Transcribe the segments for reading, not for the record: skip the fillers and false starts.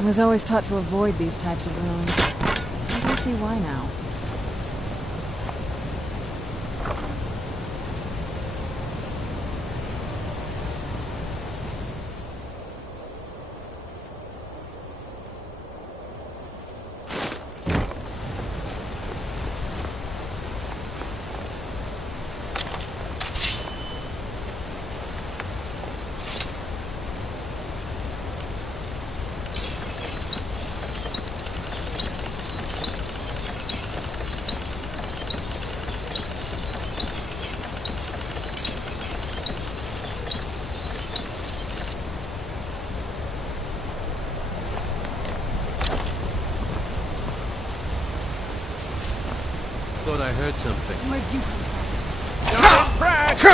I was always taught to avoid these types of ruins. I do see why now. Thought I heard something. Where'd you come from? Don't crash!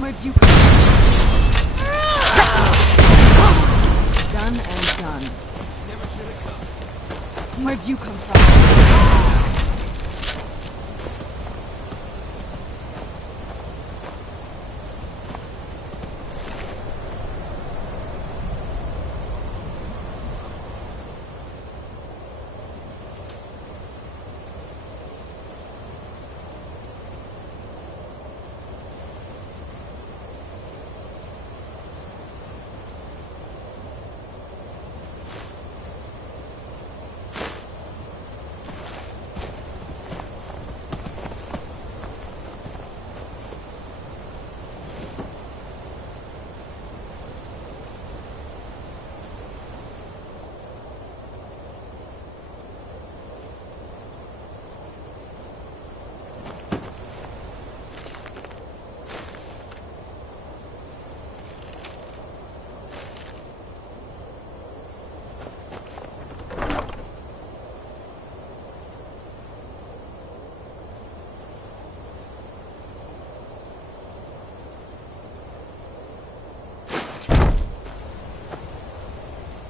Where'd you come from? Done and done. Never should have come. Where'd you come from?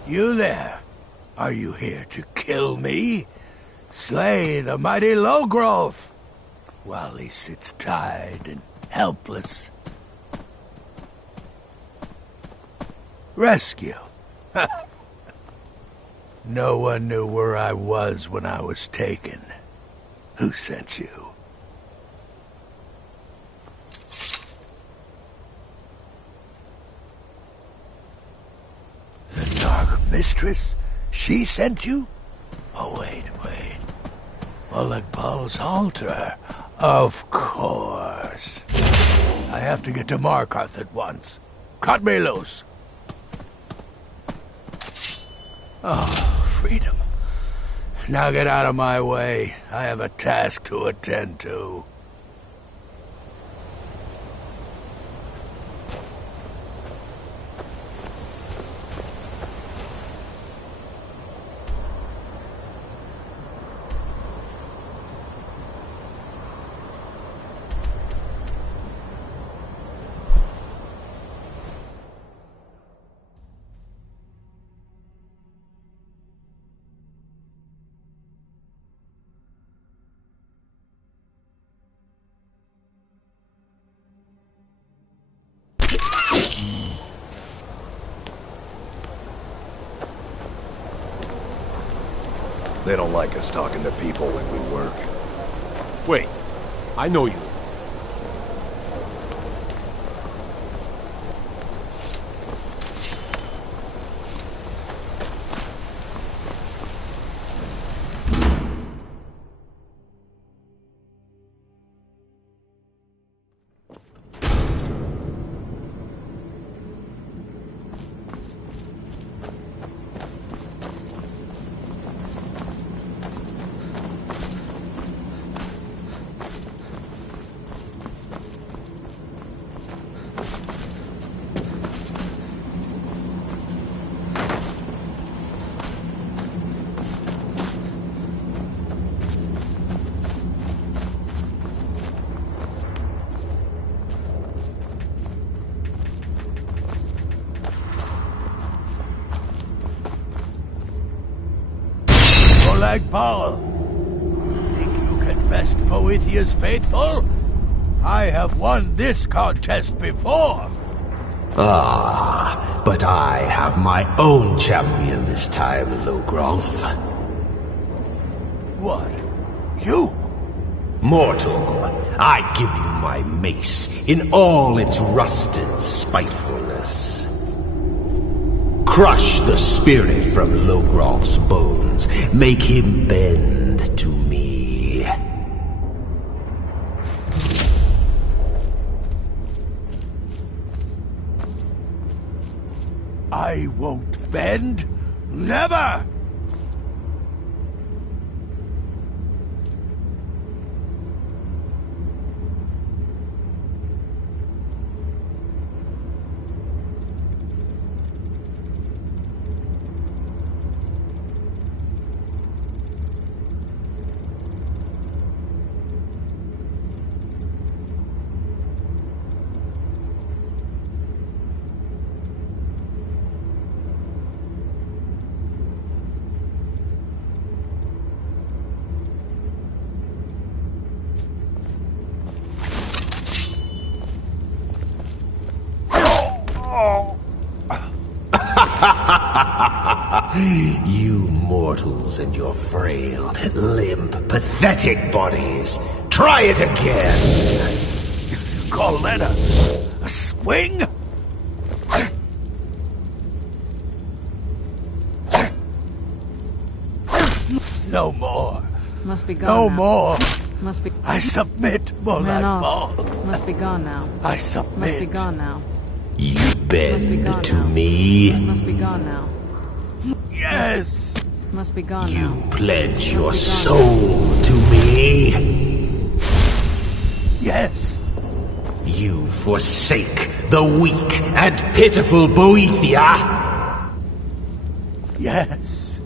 You there? Are you here to kill me? Slay the mighty Lowgrowth while he sits tied and helpless. Rescue? No one knew where I was when I was taken. Who sent you? The Dark Mistress? She sent you? Oh, wait. Bullock altar. Of course. I have to get to Markarth at once. Cut me loose. Oh, freedom. Now get out of my way. I have a task to attend to. They don't like us talking to people when we work. Wait, I know you. Molag Bal. You think you can best Boethiah's faithful? I have won this contest before. Ah, but I have my own champion this time, Logrolf. What? You? Mortal, I give you my mace in all its rusted spitefulness. Crush the spirit from Logrolf's bones. Make him bend to me. I won't bend. Never! You mortals and your frail, limp, pathetic bodies. Try it again! Call that a swing? No more. Must be gone No now. more. Must be... I submit, Molag Man Bal. off. Must be gone now. I submit. Must be gone now. You Must be bend gone to now. me. Must be gone now. Yes. Must be gone You now. pledge your be gone. soul to me. Yes. You forsake the weak and pitiful Boethia. Yes.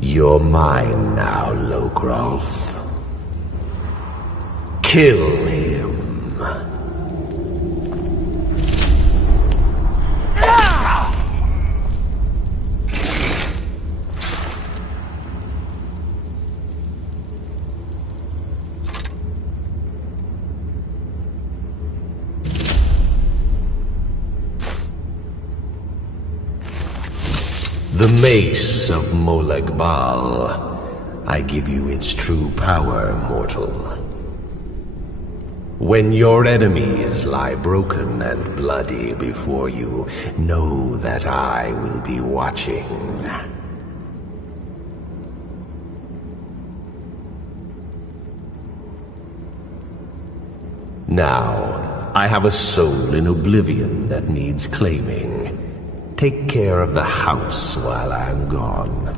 You're mine now, Logrolf. Kill him. The mace of Molag Bal. I give you its true power, mortal. When your enemies lie broken and bloody before you, know that I will be watching. Now, I have a soul in oblivion that needs claiming. Take care of the house while I'm gone.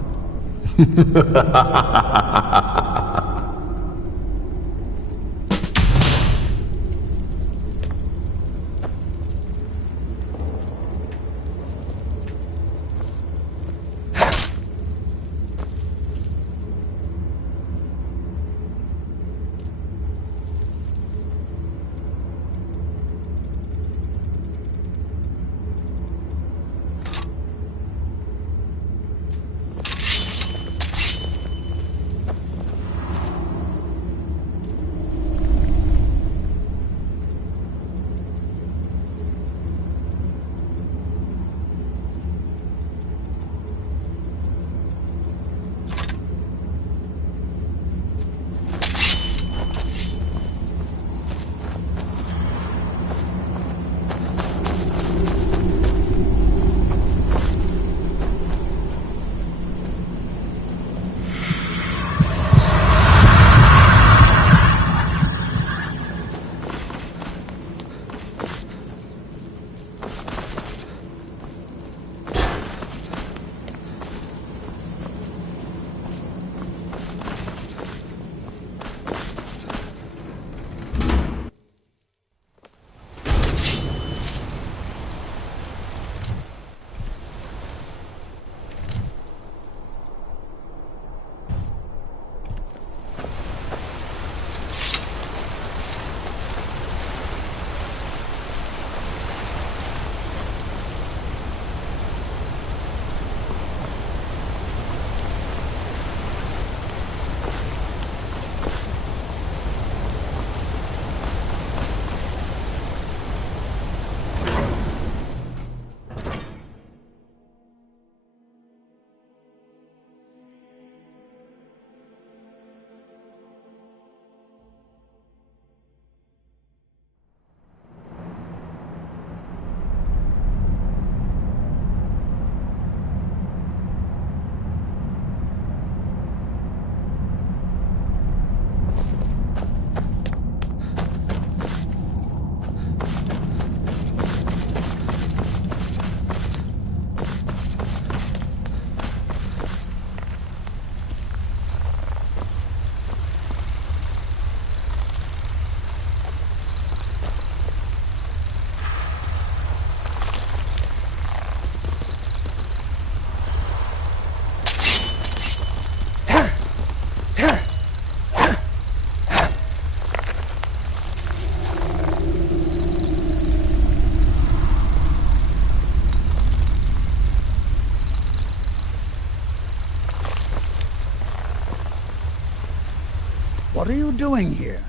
What are you doing here?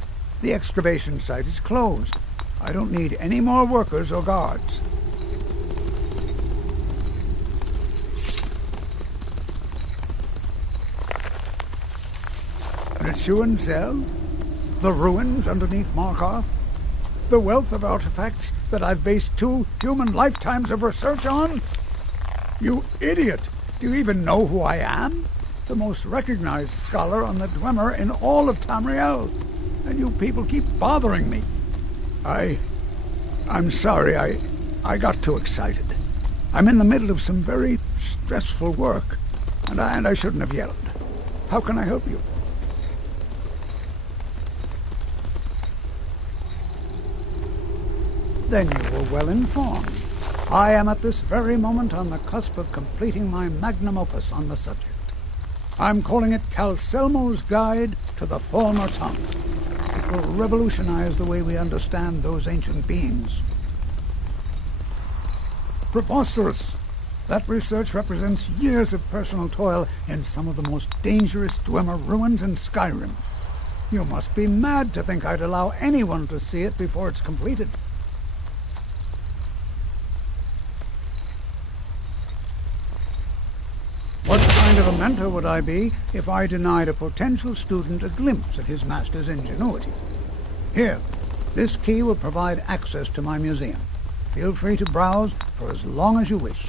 The excavation site is closed. I don't need any more workers or guards. Zel? The ruins underneath Markarth? The wealth of artifacts that I've based 2 human lifetimes of research on? You idiot! Do you even know who I am? The most recognized scholar on the Dwemer in all of Tamriel. And you people keep bothering me. I'm sorry, I got too excited. I'm in the middle of some very stressful work, and I shouldn't have yelled. How can I help you? Then you were well informed. I am at this very moment on the cusp of completing my magnum opus on the subject. I'm calling it Calcelmo's Guide to the Former Tongue. It will revolutionize the way we understand those ancient beings. Preposterous! That research represents years of personal toil in some of the most dangerous Dwemer ruins in Skyrim. You must be mad to think I'd allow anyone to see it before it's completed. What kind of a mentor would I be if I denied a potential student a glimpse at his master's ingenuity? Here, this key will provide access to my museum. Feel free to browse for as long as you wish.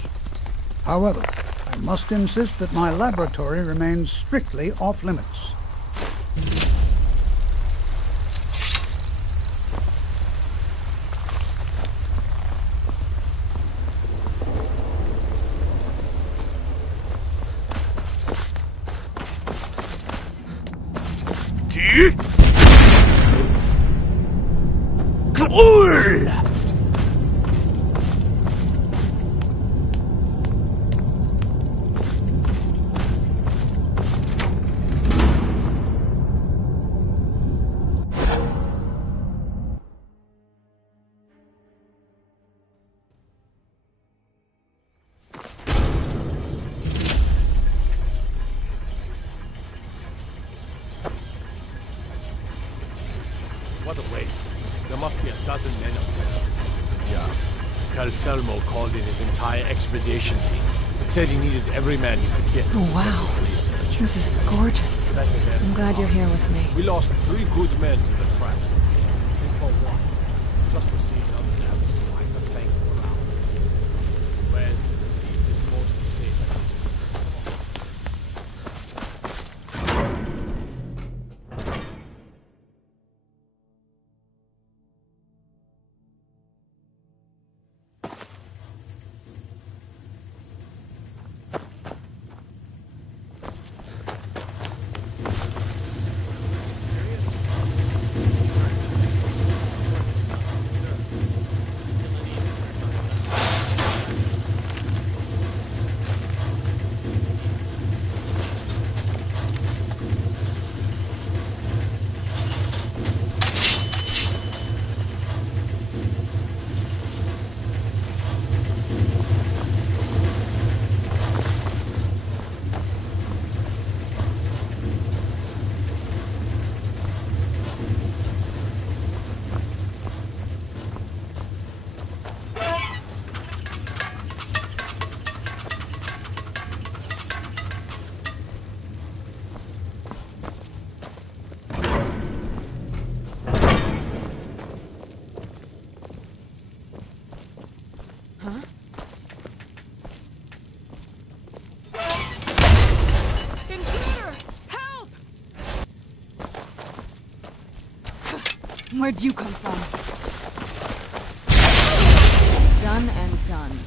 However, I must insist that my laboratory remains strictly off-limits. What a waste. There must be a dozen men up there. Yeah. Calcelmo called in his entire expedition team, but said he needed every man he could get. Oh, wow. Research. This is gorgeous. I'm glad you're here with me. We lost 3 good men to the traps. And for what? Just to see another devil find the thing around. Well, he is mostly safe. Where'd you come from? Done and done.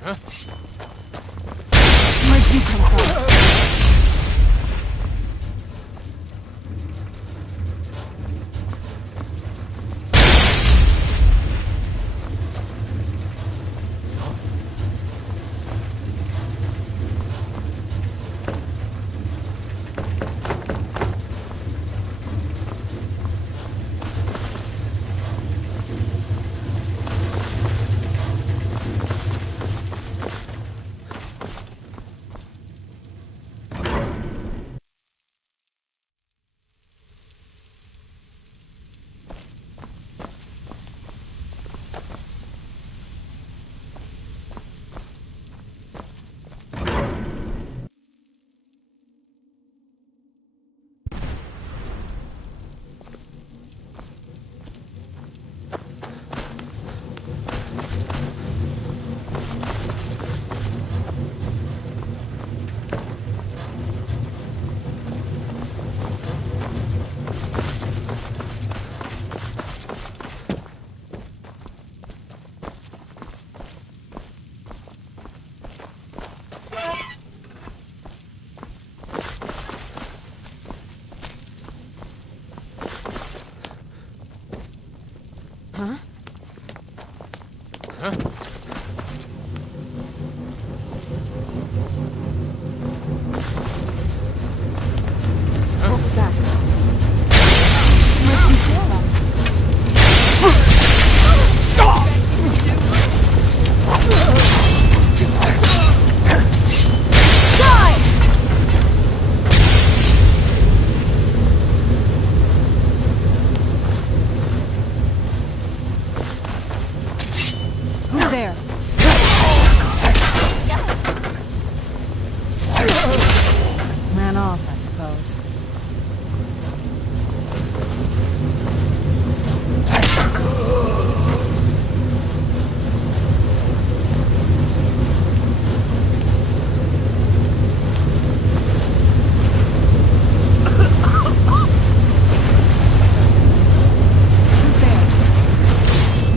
Where'd you come from? What was that? Where'd you come from? Who's there? Ran off, I suppose. Who's there?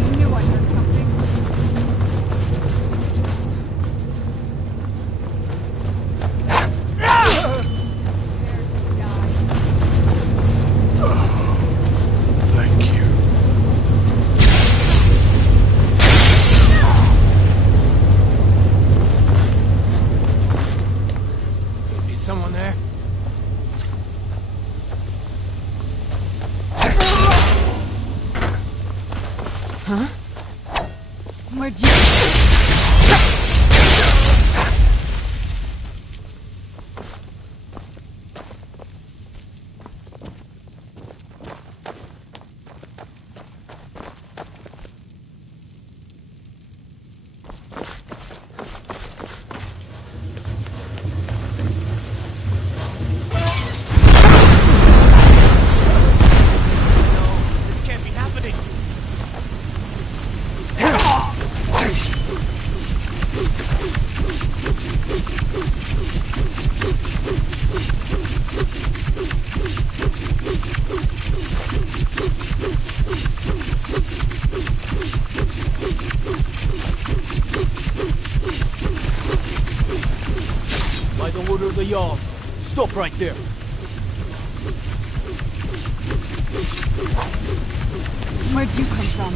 I knew I heard something. Thank you. Is someone there? Huh? Where'd you... This can't be happening. By the order of the Jarl, stop right there. Where'd you come from?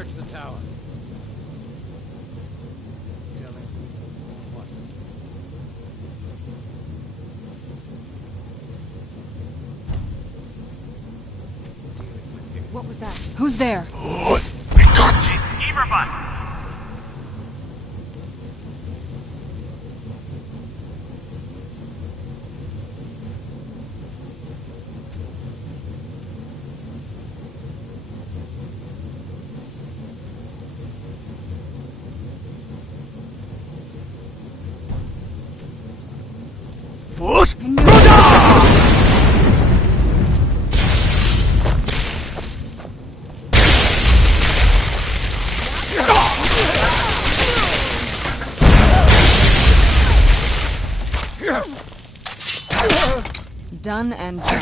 search the tower. Tell him what? What was that? Who's there? Done and done.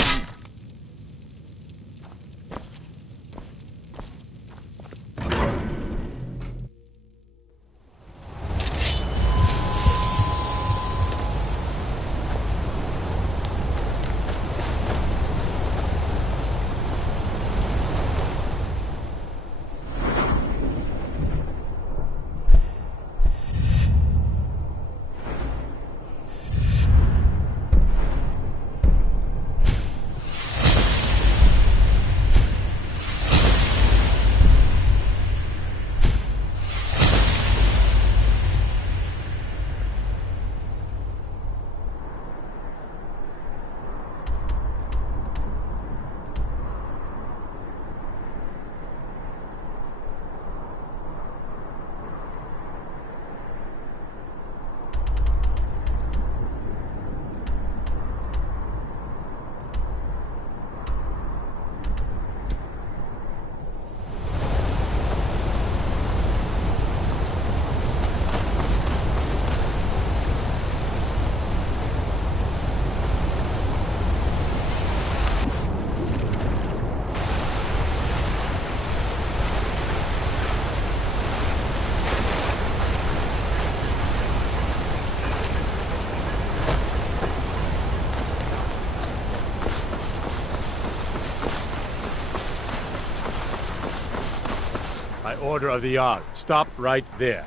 By order of the Jarl, stop right there.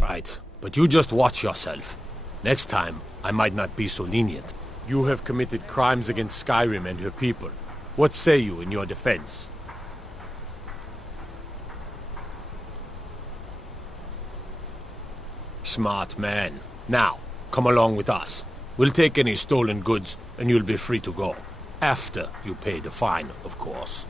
Right, but you just watch yourself. Next time, I might not be so lenient. You have committed crimes against Skyrim and her people. What say you in your defense? Smart man. Now, come along with us. We'll take any stolen goods, and you'll be free to go. After you pay the fine, of course.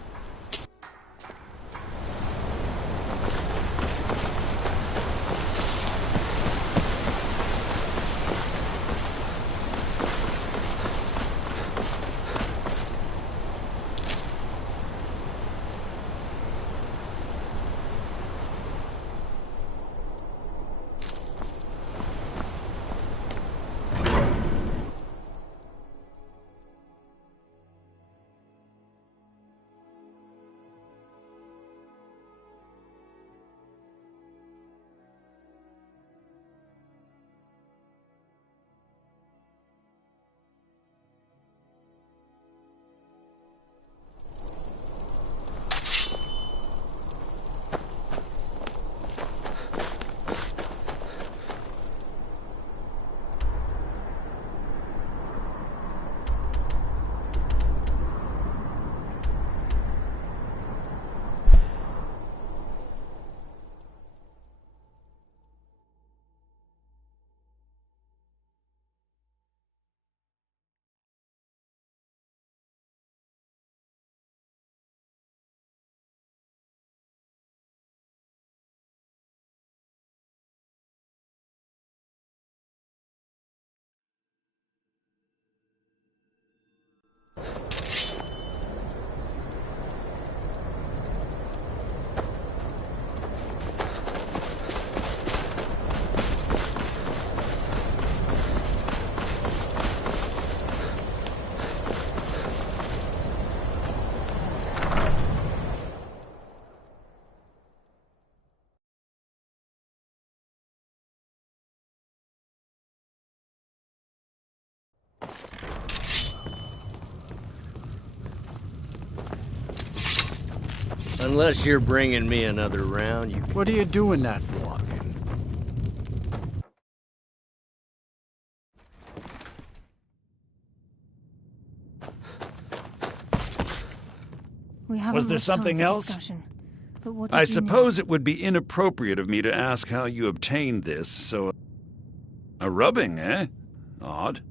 Unless you're bringing me another round, you... What are you doing that for? We haven't Was there much time something for else? discussion. But what did I you suppose need? it would be inappropriate of me to ask how you obtained this, so... A rubbing, eh? Odd.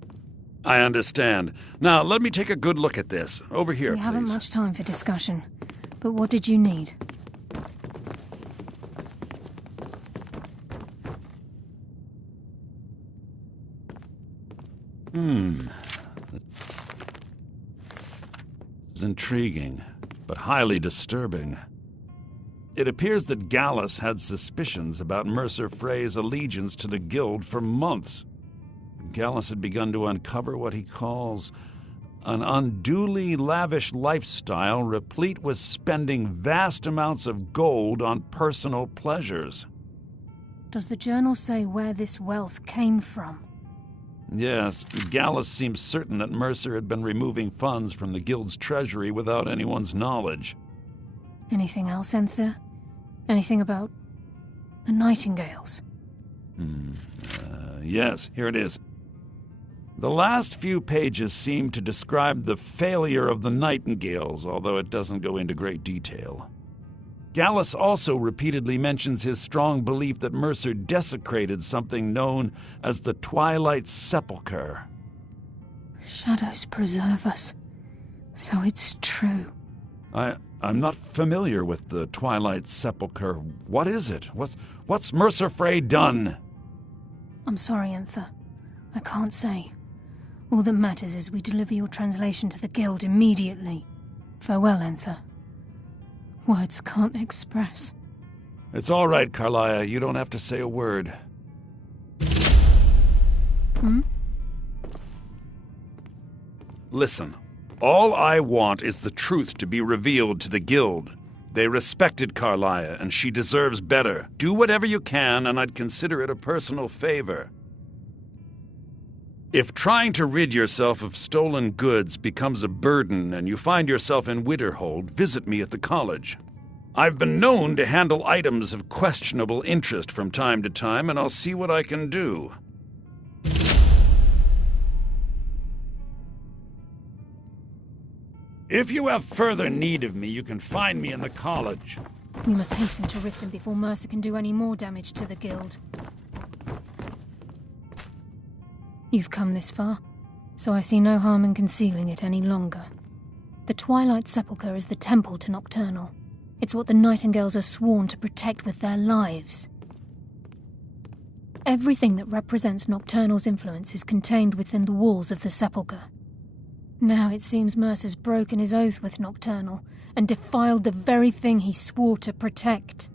I understand. Now, let me take a good look at this. Over here, We haven't please. much time for discussion. But what did you need? It's intriguing, but highly disturbing. It appears that Gallus had suspicions about Mercer Frey's allegiance to the Guild for months. Gallus had begun to uncover what he calls an unduly lavish lifestyle replete with spending vast amounts of gold on personal pleasures. Does the journal say where this wealth came from? Yes, Gallus seems certain that Mercer had been removing funds from the Guild's treasury without anyone's knowledge. Anything else, Enther? Anything about the Nightingales? Yes, here it is. The last few pages seem to describe the failure of the Nightingales, although it doesn't go into great detail. Gallus also repeatedly mentions his strong belief that Mercer desecrated something known as the Twilight Sepulchre. Shadows preserve us. So it's true. I'm not familiar with the Twilight Sepulchre. What is it? What's Mercer Frey done? I'm sorry, Enther. I can't say. All that matters is we deliver your translation to the Guild immediately. Farewell, Enther. Words can't express. It's all right, Carlia. You don't have to say a word. Listen. All I want is the truth to be revealed to the Guild. They respected Carlia, and she deserves better. Do whatever you can, and I'd consider it a personal favor. If trying to rid yourself of stolen goods becomes a burden and you find yourself in Winterhold, visit me at the college. I've been known to handle items of questionable interest from time to time, and I'll see what I can do. If you have further need of me, you can find me in the college. We must hasten to Riften before Mercer can do any more damage to the Guild. You've come this far, so I see no harm in concealing it any longer. The Twilight Sepulchre is the temple to Nocturnal. It's what the Nightingales are sworn to protect with their lives. Everything that represents Nocturnal's influence is contained within the walls of the Sepulchre. Now it seems Mercer's broken his oath with Nocturnal and defiled the very thing he swore to protect.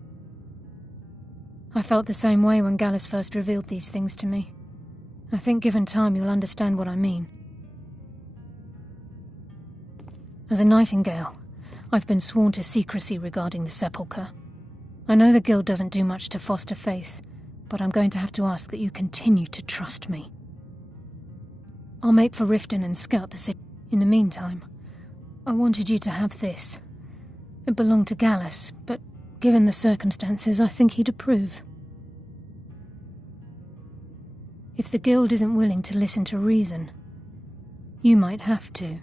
I felt the same way when Gallus first revealed these things to me. I think given time you'll understand what I mean. As a Nightingale, I've been sworn to secrecy regarding the Sepulchre. I know the Guild doesn't do much to foster faith, but I'm going to have to ask that you continue to trust me. I'll make for Riften and scout the city. In the meantime, I wanted you to have this. It belonged to Gallus, but given the circumstances, I think he'd approve. If the Guild isn't willing to listen to reason, you might have to.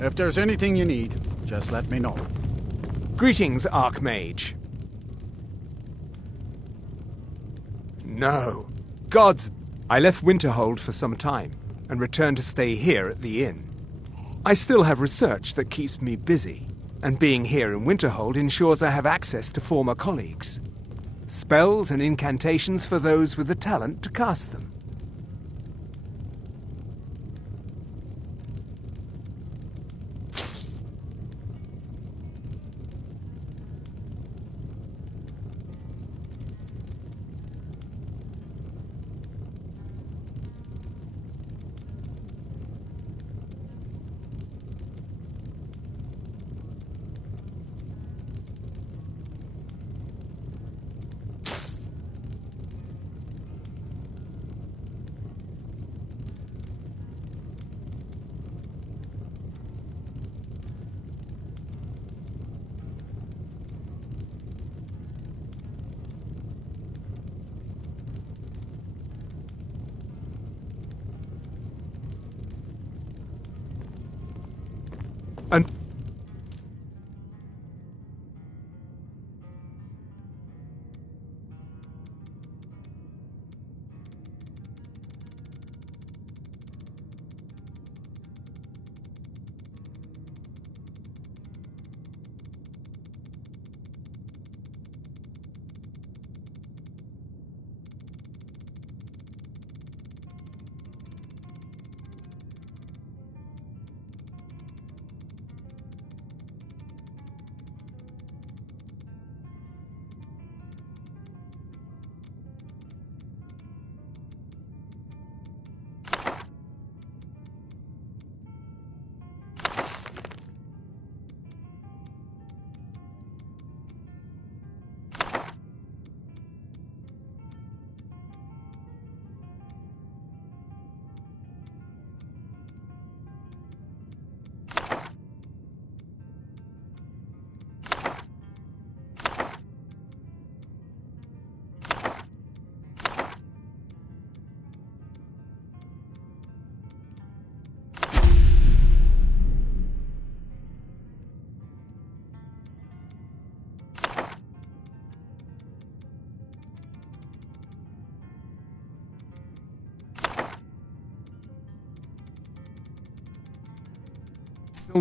If there's anything you need, just let me know. Greetings, Archmage. No. Gods, I left Winterhold for some time and returned to stay here at the inn. I still have research that keeps me busy, and being here in Winterhold ensures I have access to former colleagues. Spells and incantations for those with the talent to cast them.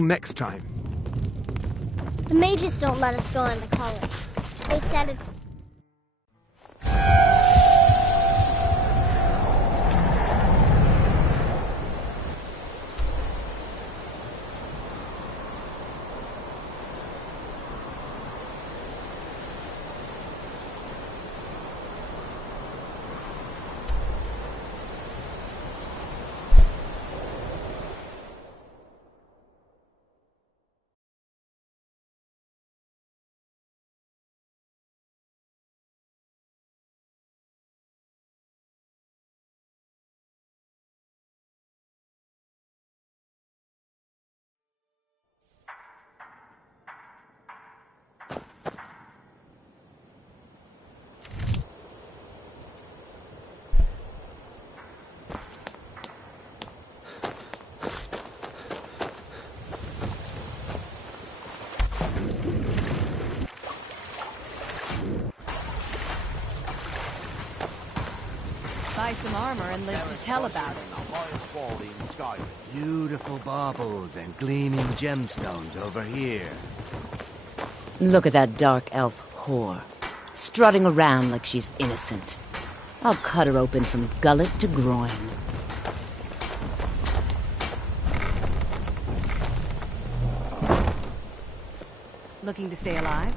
next time. The mages don't let us go in the college. They said it's... Buy some armor and live to tell about it. Beautiful baubles and gleaming gemstones over here. Look at that dark elf whore, strutting around like she's innocent. I'll cut her open from gullet to groin. Looking to stay alive?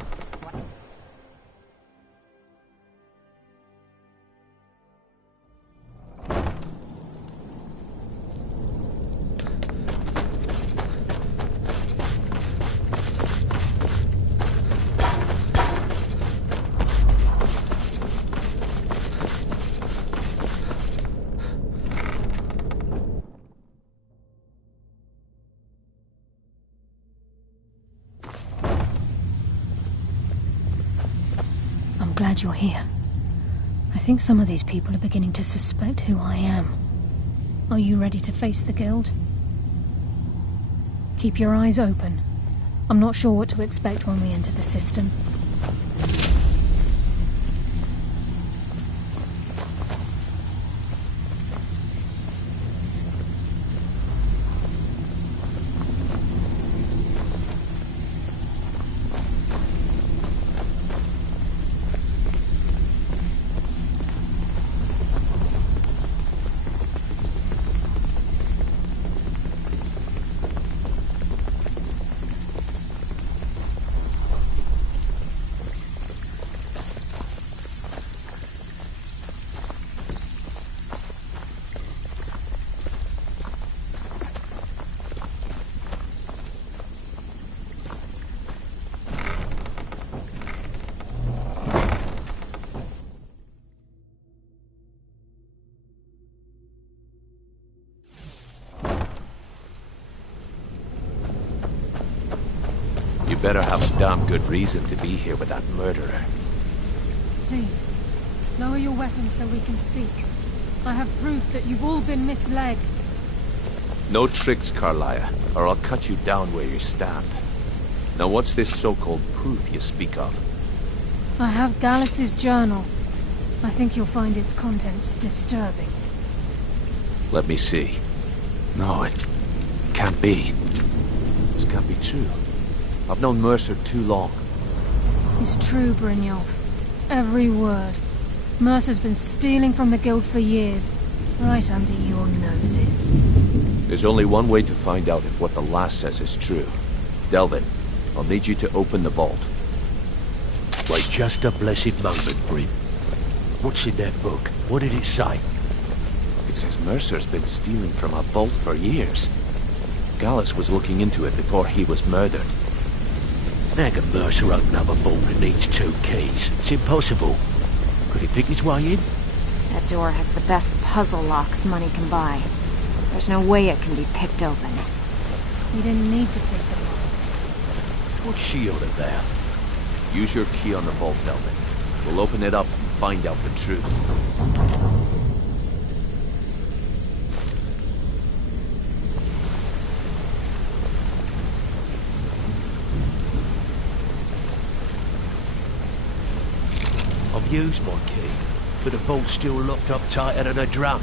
Glad you're here. I think some of these people are beginning to suspect who I am. Are you ready to face the guild? Keep your eyes open. I'm not sure what to expect when we enter the system. You better have a damn good reason to be here with that murderer. Please, lower your weapons so we can speak. I have proof that you've all been misled. No tricks, Carlia, or I'll cut you down where you stand. Now what's this so-called proof you speak of? I have Gallus's journal. I think you'll find its contents disturbing. Let me see. No, it can't be. This can't be true. I've known Mercer too long. It's true, Brynjolf. Every word. Mercer's been stealing from the guild for years, right under your noses. There's only one way to find out if what the lass says is true. Delvin, I'll need you to open the vault. Wait just a blessed moment, Bryn. What's in that book? What did it say? It says Mercer's been stealing from a vault for years. Gallus was looking into it before he was murdered. How can Mercer open up a vault that needs 2 keys? It's impossible. Could he pick his way in? That door has the best puzzle locks money can buy. There's no way it can be picked open. You didn't need to pick them up. What's she on about? Use your key on the vault, Delvin. We'll open it up and find out the truth. I've used my key, but the vault's still locked up tighter than a drum.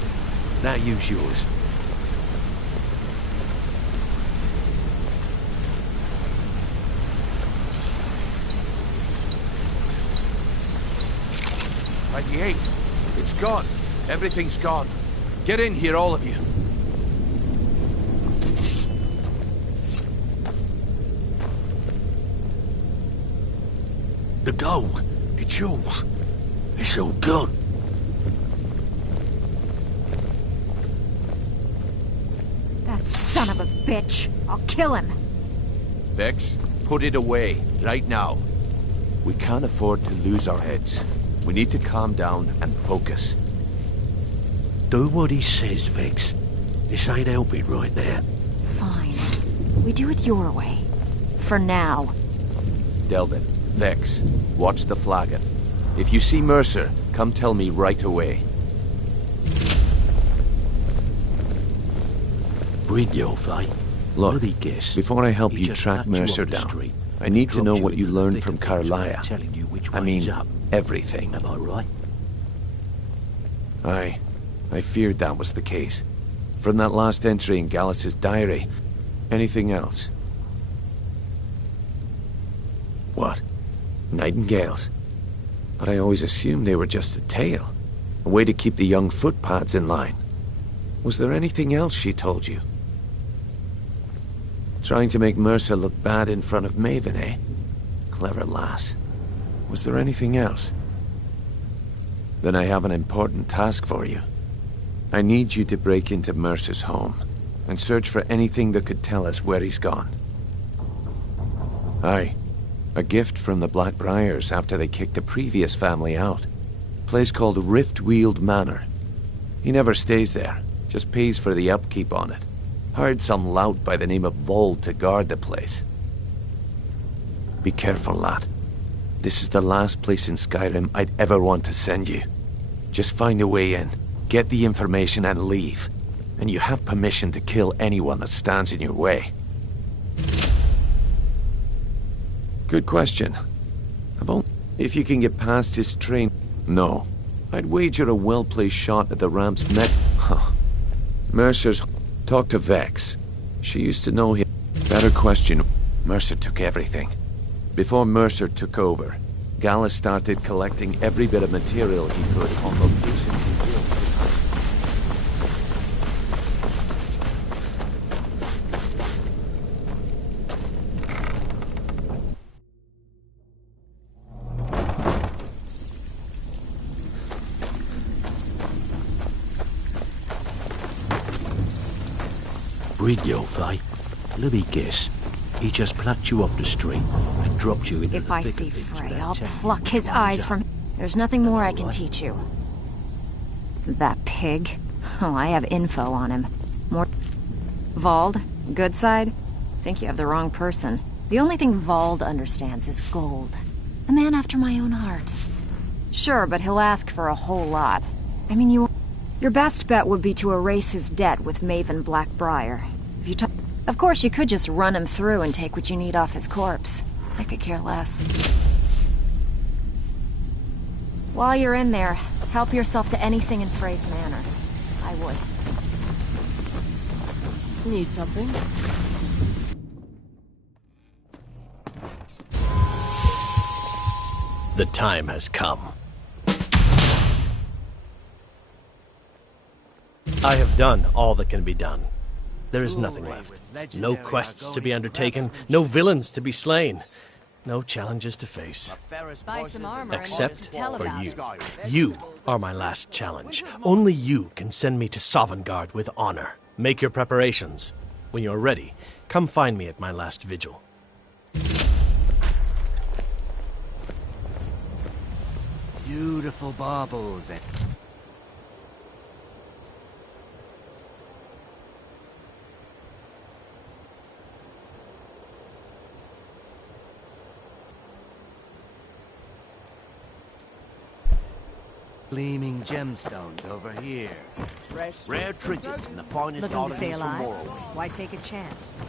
Now use yours. By the 8th. It's gone. Everything's gone. Get in here, all of you. The gold. It's yours. It's all gone. That son of a bitch. I'll kill him. Vex, put it away, right now. We can't afford to lose our heads. We need to calm down and focus. Do what he says, Vex. This ain't helping right now. Fine. We do it your way. For now. Delvin, Vex, watch the flagon. If you see Mercer, come tell me right away. Breed your fight. Look, before I help you track Mercer down, I need to know what you learned from Carlia. I mean, everything. Am I right? I feared that was the case. From that last entry in Gallus's diary. Anything else? What? Nightingales? But I always assumed they were just a tale. A way to keep the young footpads in line. Was there anything else she told you? Trying to make Mercer look bad in front of Maven, eh? Clever lass. Was there anything else? Then I have an important task for you. I need you to break into Mercer's home and search for anything that could tell us where he's gone. Aye. A gift from the Blackbriars after they kicked the previous family out. A place called Riftweald Manor. He never stays there, just pays for the upkeep on it. Hired some lout by the name of Vold to guard the place. Be careful, lad. This is the last place in Skyrim I'd ever want to send you. Just find a way in, get the information and leave. And you have permission to kill anyone that stands in your way. Good question. If you can get past his train... No. I'd wager a well-placed shot at the ramp's Mercer's... Talk to Vex. She used to know him. Better question. Mercer took everything. Before Mercer took over, Gallus started collecting every bit of material he could on location he built. Breed your fight. Let me guess. He just plucked you off the street and dropped you into If the I thick see of things Frey, without I'll telling you pluck which his one eyes he's from... up. There's nothing more I can teach you. That pig? Oh, I have info on him. More... Vald? Good side? Think you have the wrong person. The only thing Vald understands is gold. A man after my own heart. Sure, but he'll ask for a whole lot. I mean, your best bet would be to erase his debt with Maven Blackbriar. If you Of course, you could just run him through and take what you need off his corpse. I could care less. While you're in there, help yourself to anything in Frey's manor. I would. Need something? The time has come. I have done all that can be done. There is nothing left. No quests to be undertaken, no villains to be slain, no challenges to face. Buy some armor Except and for about you. it. You are my last challenge. Only you can send me to Sovngarde with honor. Make your preparations. When you're ready, come find me at my last vigil. Beautiful baubles. Gleaming gemstones over here. Rare trinkets and the finest Looking to stay articles from alive? Morrowind. Why take a chance?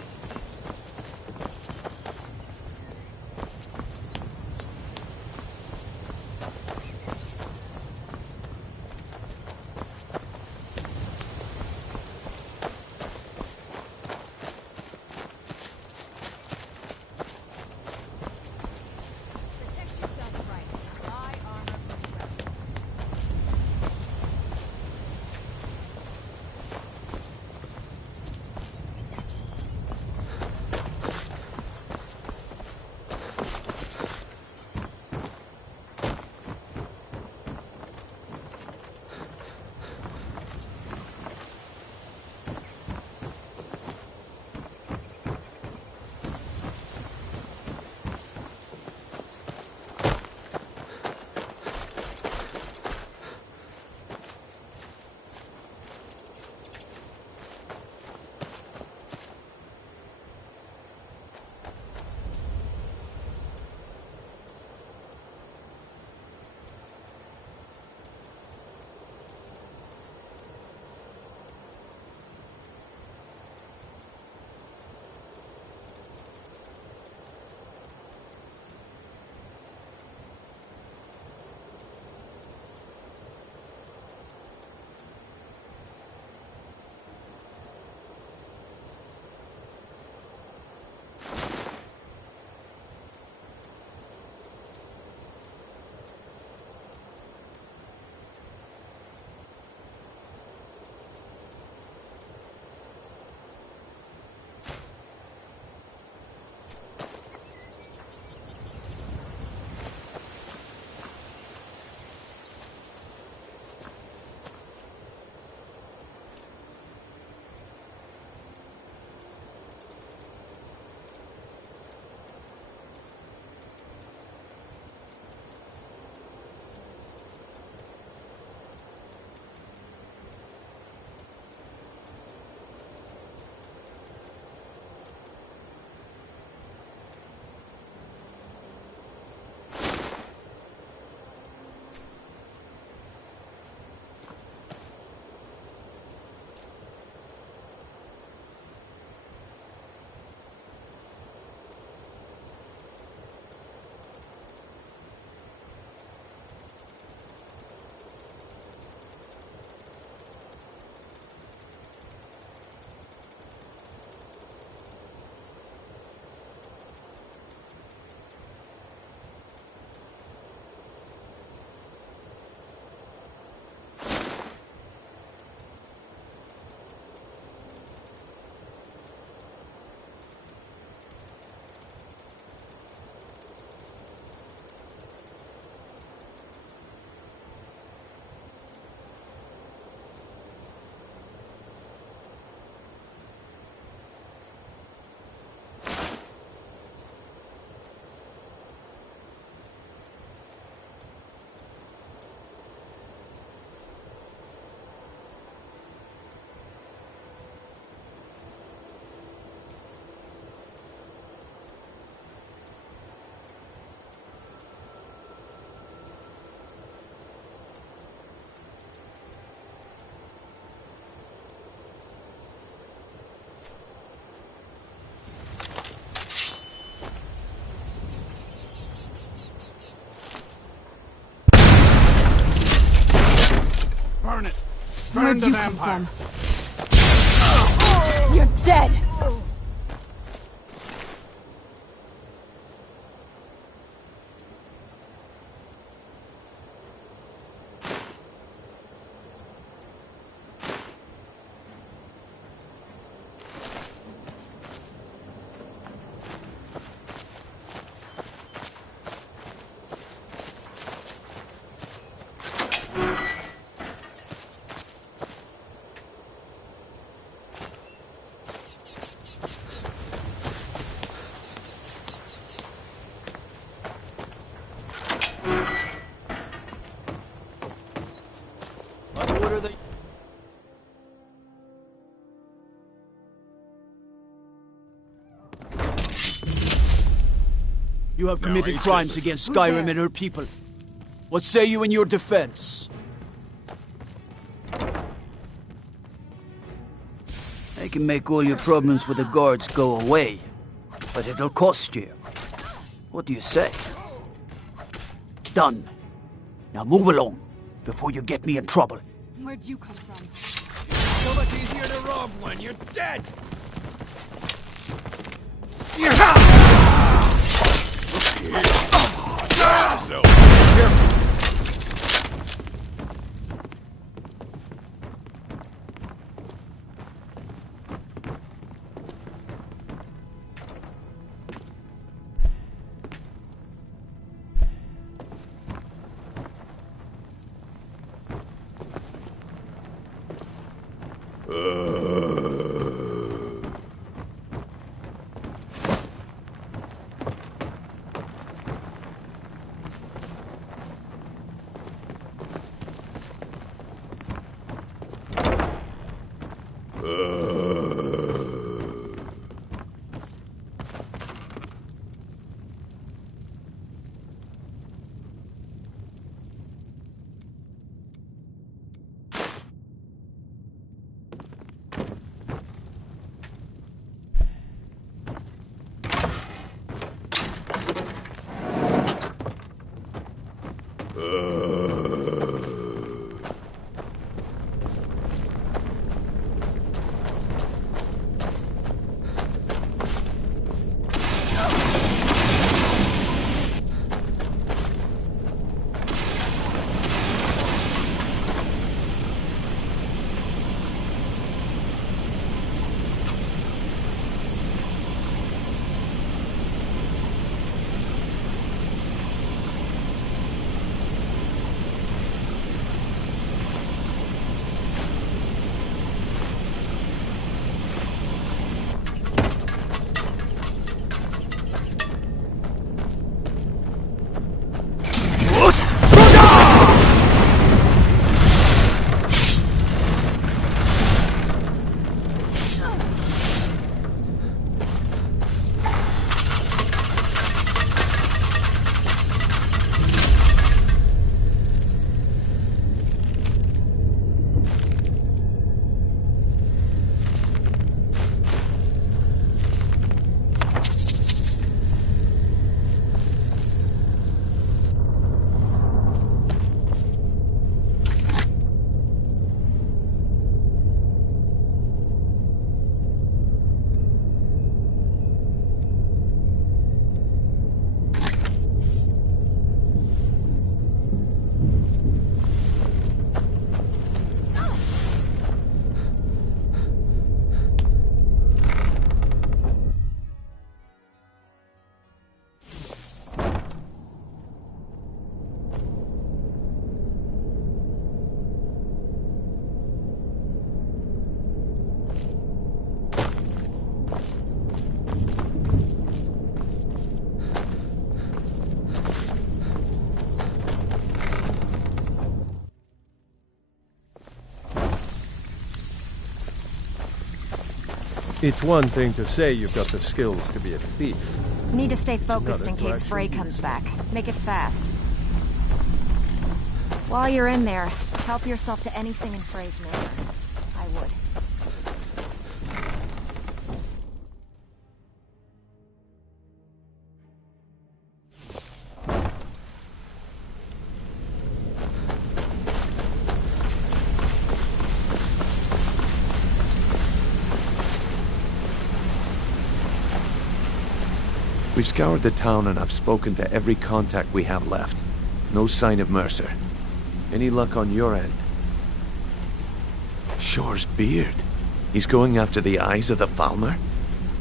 Where'd you come from? You're dead! You have committed crimes against Skyrim and her people. What say you in your defense? I can make all your problems with the guards go away, but it'll cost you. What do you say? Done. Now move along, before you get me in trouble. Where'd you come from? So much easier to rob when you're dead! It's one thing to say you've got the skills to be a thief. Need to stay focused in case Frey comes back. Make it fast. While you're in there, help yourself to anything in Frey's name. I would. We've scoured the town and I've spoken to every contact we have left. No sign of Mercer. Any luck on your end? Shore's beard. He's going after the eyes of the Falmer?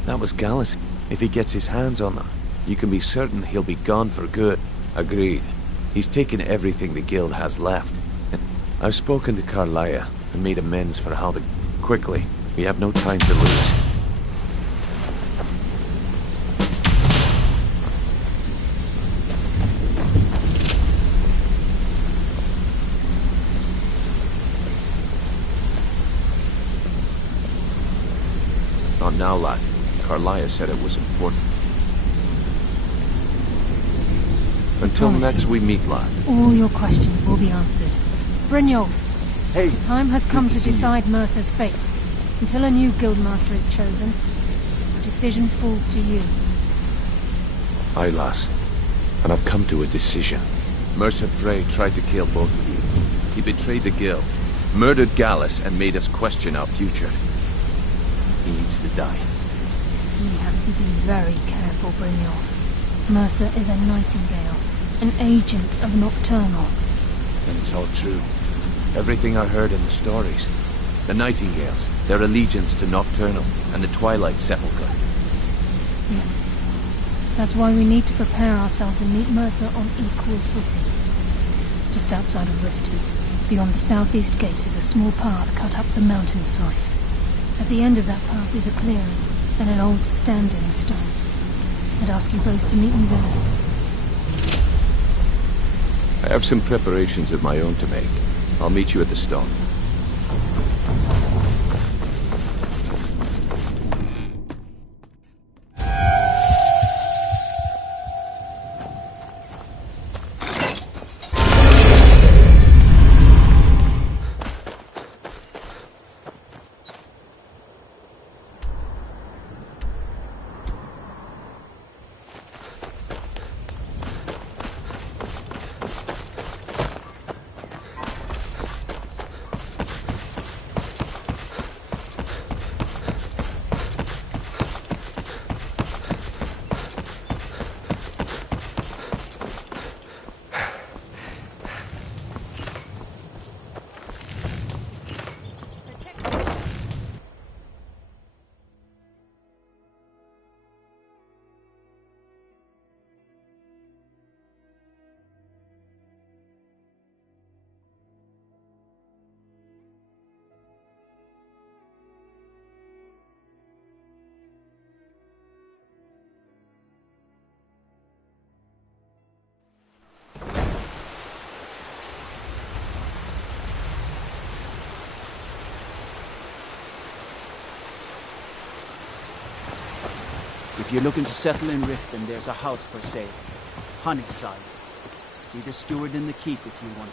That was Gallus. If he gets his hands on them, you can be certain he'll be gone for good. Agreed. He's taken everything the guild has left. I've spoken to Carlia and made amends for how the... Quickly, we have no time to lose. Not now, lad. Carlia said it was important. Until next we meet, lad. All your questions will be answered. Brynjolf, hey, the time has come to decide Mercer's fate. Until a new guildmaster is chosen, the decision falls to you. Aye, lass. And I've come to a decision. Mercer Frey tried to kill both of you. He betrayed the guild, murdered Gallus, and made us question our future. He needs to die. We have to be very careful, Brynjolf. Mercer is a nightingale, an agent of Nocturnal. And it's all true. Everything I heard in the stories. The Nightingales, their allegiance to Nocturnal, and the Twilight Sepulchre. Yes. That's why we need to prepare ourselves and meet Mercer on equal footing. Just outside of Riftwood, beyond the southeast gate, is a small path cut up the mountainside. At the end of that path is a clearing, and an old standing stone. I'd ask you both to meet me there. I have some preparations of my own to make. I'll meet you at the stone. If you're looking to settle in Rift, then there's a house for sale. Honeyside. See the steward in the keep if you want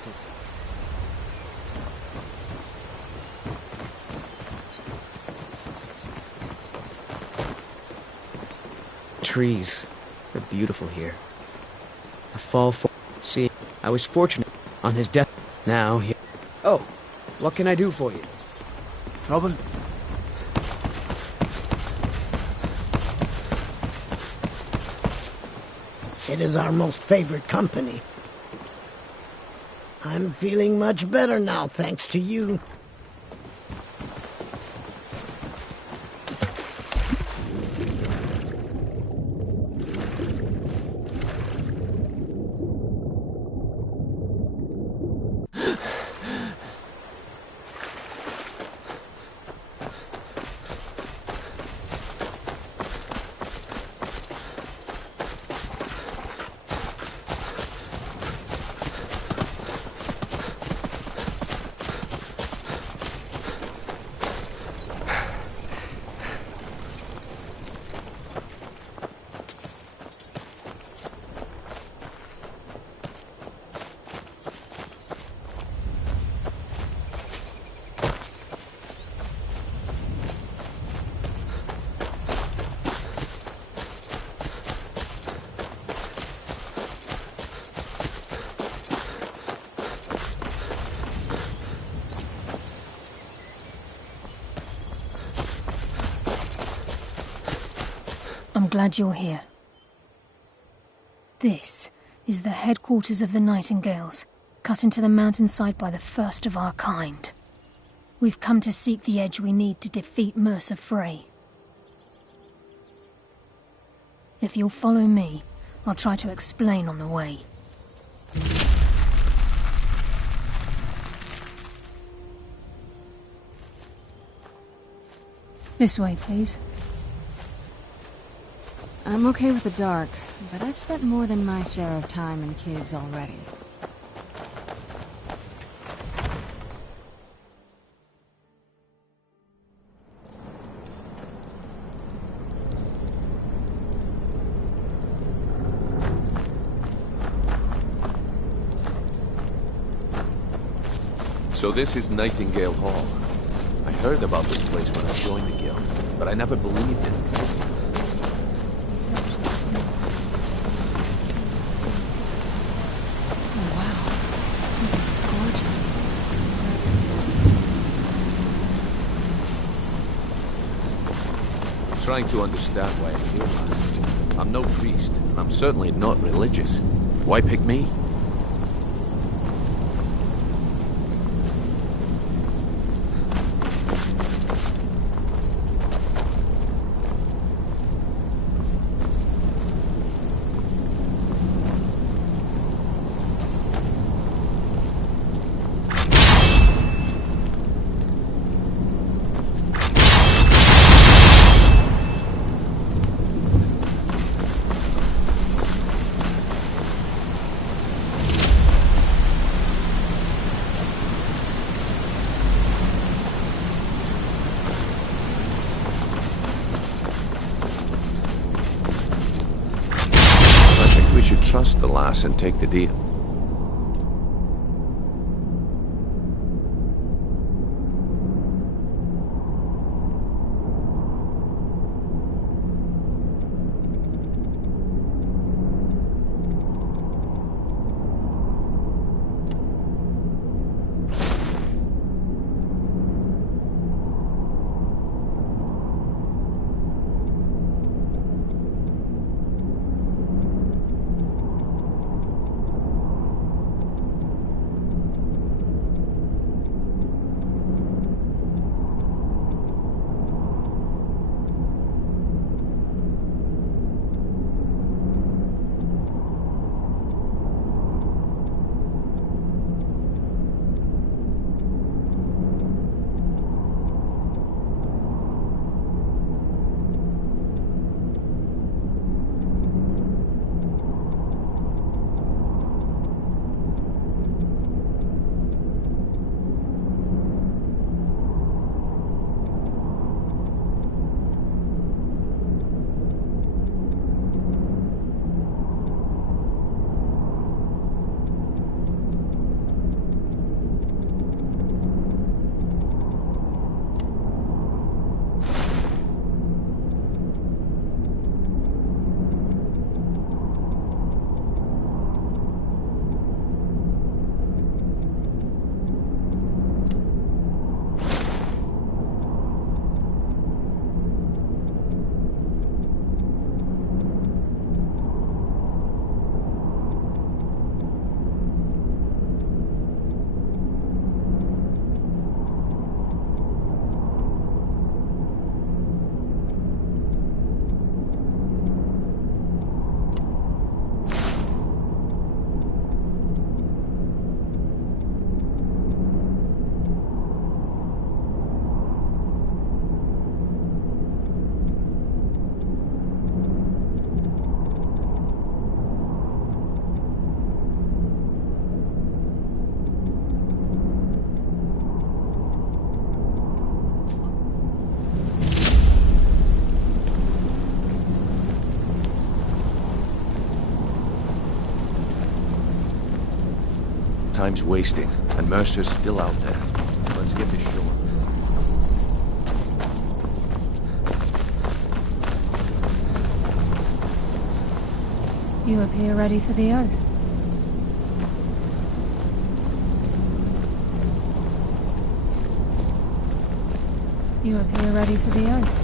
it. Trees. They're beautiful here. A fall for... See, I was fortunate on his death. Now he... Oh, what can I do for you? Trouble? It is our most favored company. I'm feeling much better now, thanks to you. I'm glad you're here. This is the headquarters of the Nightingales, cut into the mountainside by the first of our kind. We've come to seek the edge we need to defeat Mercer Frey. If you'll follow me, I'll try to explain on the way. This way, please. I'm okay with the dark, but I've spent more than my share of time in caves already. So this is Nightingale Hall. I heard about this place when I joined the guild, but I never believed it existed. Oh wow, this is gorgeous. I'm trying to understand why I'm here, lass. I'm no priest, and I'm certainly not religious. Why pick me? Trust the lass and take the deal. Time's wasting, and Mercer's still out there. Let's get to shore. You appear ready for the oath. You appear ready for the oath.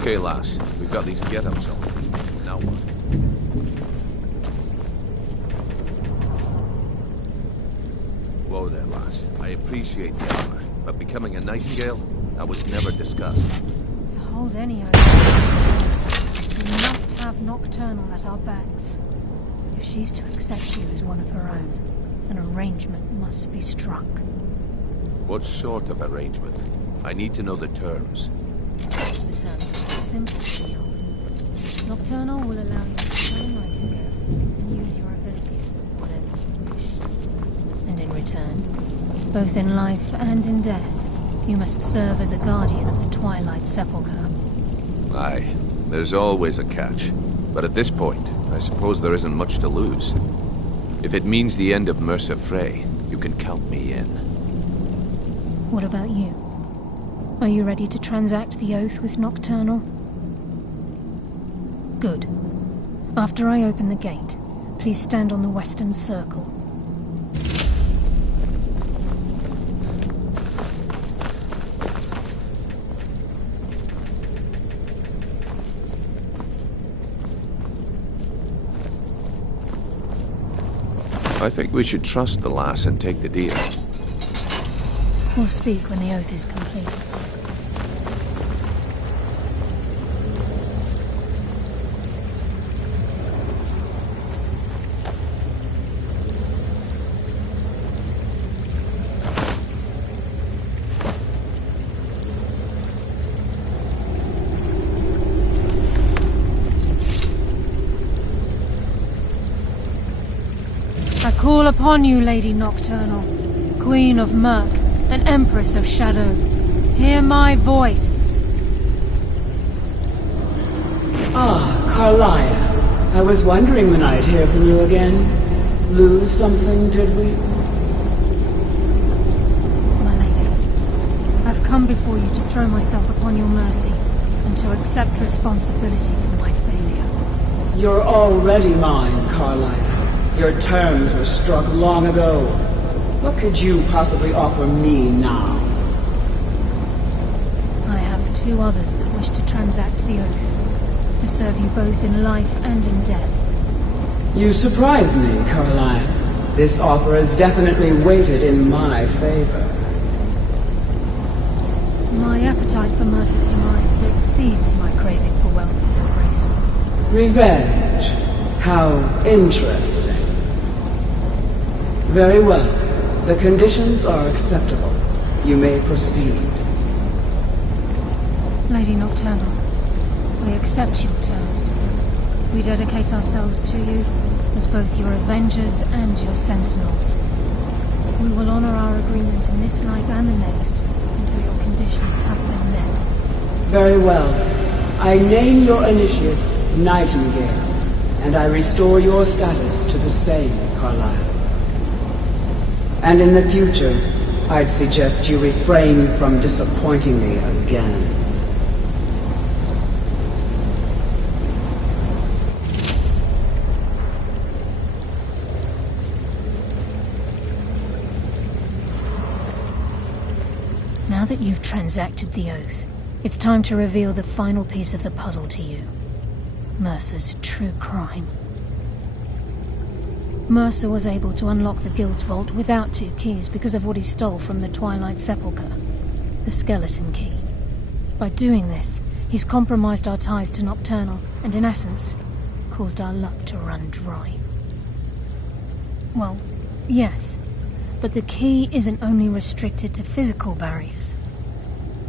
Okay, lass. We've got these get-ups on. Now what? Whoa there, lass. I appreciate the honor, but becoming a nightingale? That was never discussed. To hold any oath, we must have Nocturnal at our backs. If she's to accept you as one of her own, an arrangement must be struck. What sort of arrangement? I need to know the terms. The terms are quite simple, Theodore. Nocturnal will allow you to become a nightingale and use your abilities for whatever you wish. And in return, both in life and in death, you must serve as a guardian of the Twilight Sepulchre. Aye, there's always a catch. But at this point, I suppose there isn't much to lose. If it means the end of Mercer Frey, you can count me in. What about you? Are you ready to transact the oath with Nocturnal? Good. After I open the gate, please stand on the western circle. I think we should trust the lass and take the deal. We'll speak when the oath is complete. I call upon you, Lady Nocturnal, Queen of Murk, and Empress of Shadow. Hear my voice. Ah, Carlia. I was wondering when I'd hear from you again. Lose something, did we? My lady, I've come before you to throw myself upon your mercy and to accept responsibility for my failure. You're already mine, Carlia. Your terms were struck long ago. What could you possibly offer me now? I have two others that wish to transact the oath, to serve you both in life and in death. You surprise me, Carlia. This offer is definitely weighted in my favor. My appetite for Mercer's demise exceeds my craving for wealth and grace. Revenge. How interesting. Very well. The conditions are acceptable. You may proceed. Lady Nocturnal, we accept your terms. We dedicate ourselves to you as both your avengers and your sentinels. We will honor our agreement in this life and the next until your conditions have been met. Very well. I name your initiates Nightingale, and I restore your status to the same, Carlisle. And in the future, I'd suggest you refrain from disappointing me again. Now that you've transacted the oath, it's time to reveal the final piece of the puzzle to you. Mercer's true crime. Mercer was able to unlock the Guild's vault without two keys because of what he stole from the Twilight Sepulchre, the skeleton key. By doing this, he's compromised our ties to Nocturnal and, in essence, caused our luck to run dry. Well, yes, but the key isn't only restricted to physical barriers.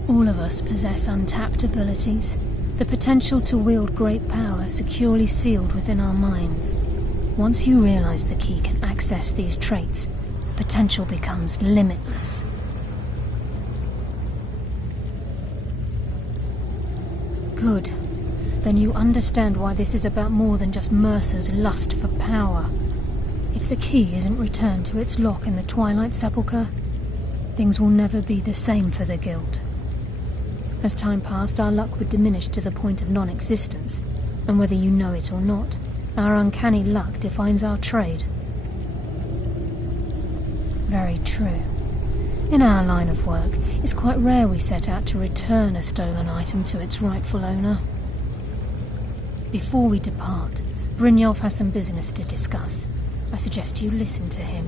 All of us possess untapped abilities, the potential to wield great power securely sealed within our minds. Once you realize the key can access these traits, the potential becomes limitless. Good. Then you understand why this is about more than just Mercer's lust for power. If the key isn't returned to its lock in the Twilight Sepulchre, things will never be the same for the Guild. As time passed, our luck would diminish to the point of non-existence, and whether you know it or not, our uncanny luck defines our trade. Very true. In our line of work, it's quite rare we set out to return a stolen item to its rightful owner. Before we depart, Brynjolf has some business to discuss. I suggest you listen to him.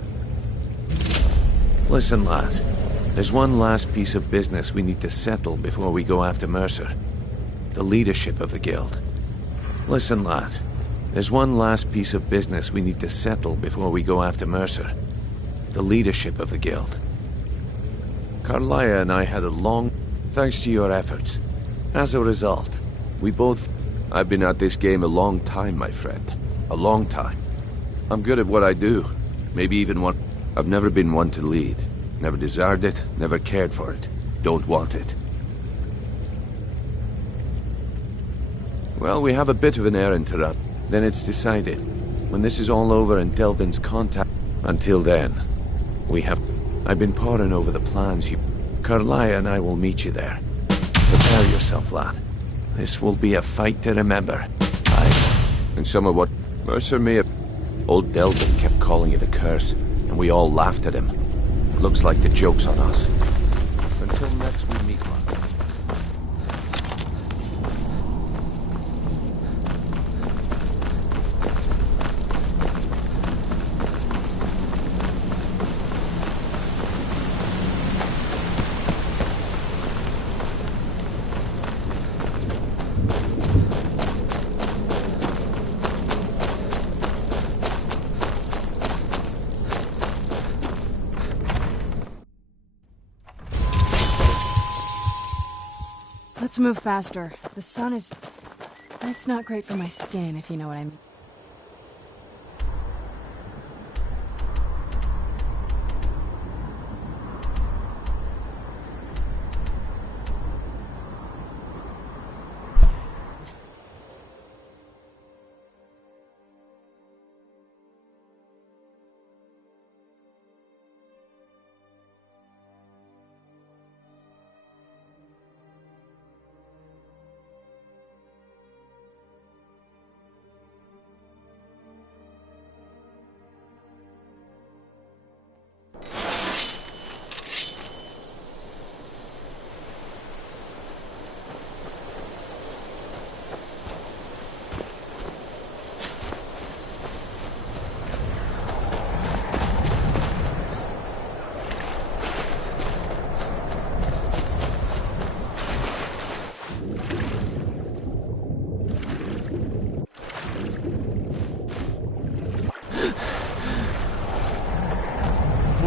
Listen, lad. There's one last piece of business we need to settle before we go after Mercer. The leadership of the guild. Listen, lad. There's one last piece of business we need to settle before we go after Mercer. The leadership of the guild. Carlia and I had a long... Thanks to your efforts. As a result, we both... I've been at this game a long time, my friend. A long time. I'm good at what I do. Maybe even one... I've never been one to lead. Never desired it, never cared for it. Don't want it. Well, we have a bit of an errand to run. Then it's decided. When this is all over and Delvin's contact... Until then, we have... I've been poring over the plans you... Carlia and I will meet you there. Prepare yourself, lad. This will be a fight to remember. Aye. And some of what Mercer may have... Old Delvin kept calling it a curse, and we all laughed at him. Looks like the joke's on us. Until next we meet, lad. Let's move faster. The sun is... It's not great for my skin, if you know what I mean.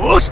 Force